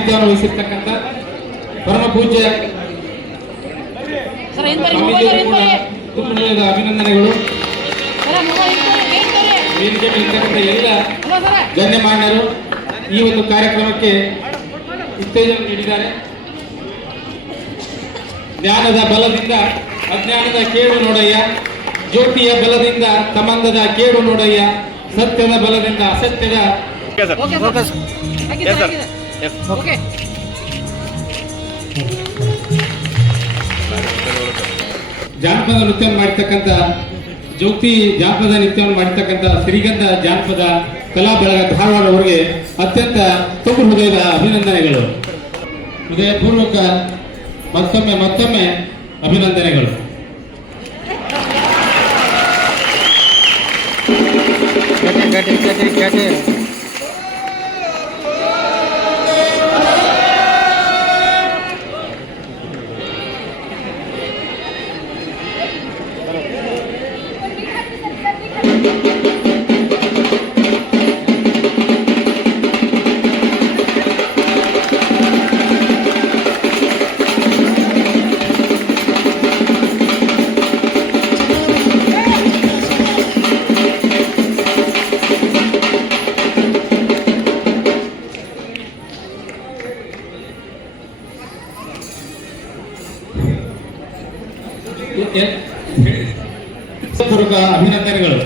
ಸಾನ್ನಿಧ್ಯವನ್ನು ವಹಿಸಿರ್ತಕ್ಕಂಥ ಪರಮ ಪೂಜ್ಯ ತುಂಬದ ಅಭಿನಂದನೆಗಳು. ವೇದಿಕೆ ಮೇಲಿರ್ತಕ್ಕಂಥ ಎಲ್ಲ ಗಣ್ಯಮಾನ್ಯರು ಈ ಒಂದು ಕಾರ್ಯಕ್ರಮಕ್ಕೆ ಉತ್ತೇಜನ ನೀಡಿದ್ದಾರೆ. ಜ್ಞಾನದ ಬಲದಿಂದ ಅಜ್ಞಾನದ ಕೇಡು ನೋಡಯ್ಯ, ಜ್ಯೋತಿಯ ಬಲದಿಂದ ತಮಂದದ ಕೇಡು ನೋಡಯ್ಯ, ಸತ್ಯದ ಬಲದಿಂದ ಅಸತ್ಯದ ಜಾನಪದ ನೃತ್ಯವನ್ನು ಮಾಡಿರ್ತಕ್ಕಂಥ ಜ್ಯೋತಿ ಜಾನಪದ ನೃತ್ಯವನ್ನು ಮಾಡಿರ್ತಕ್ಕಂಥ ಶ್ರೀಗಂಧ ಜಾನಪದ ಕಲಾ ಬಳಗ ಧಾರವಾಡ ಅವರಿಗೆ ಅತ್ಯಂತ ತುಂಬು ಹೃದಯದ ಅಭಿನಂದನೆಗಳು. ಹೃದಯಪೂರ್ವಕ ಮತ್ತೊಮ್ಮೆ ಅಭಿನಂದನೆಗಳು. ಪೂರ್ವಕ ಅಭಿನಂದನೆಗಳು.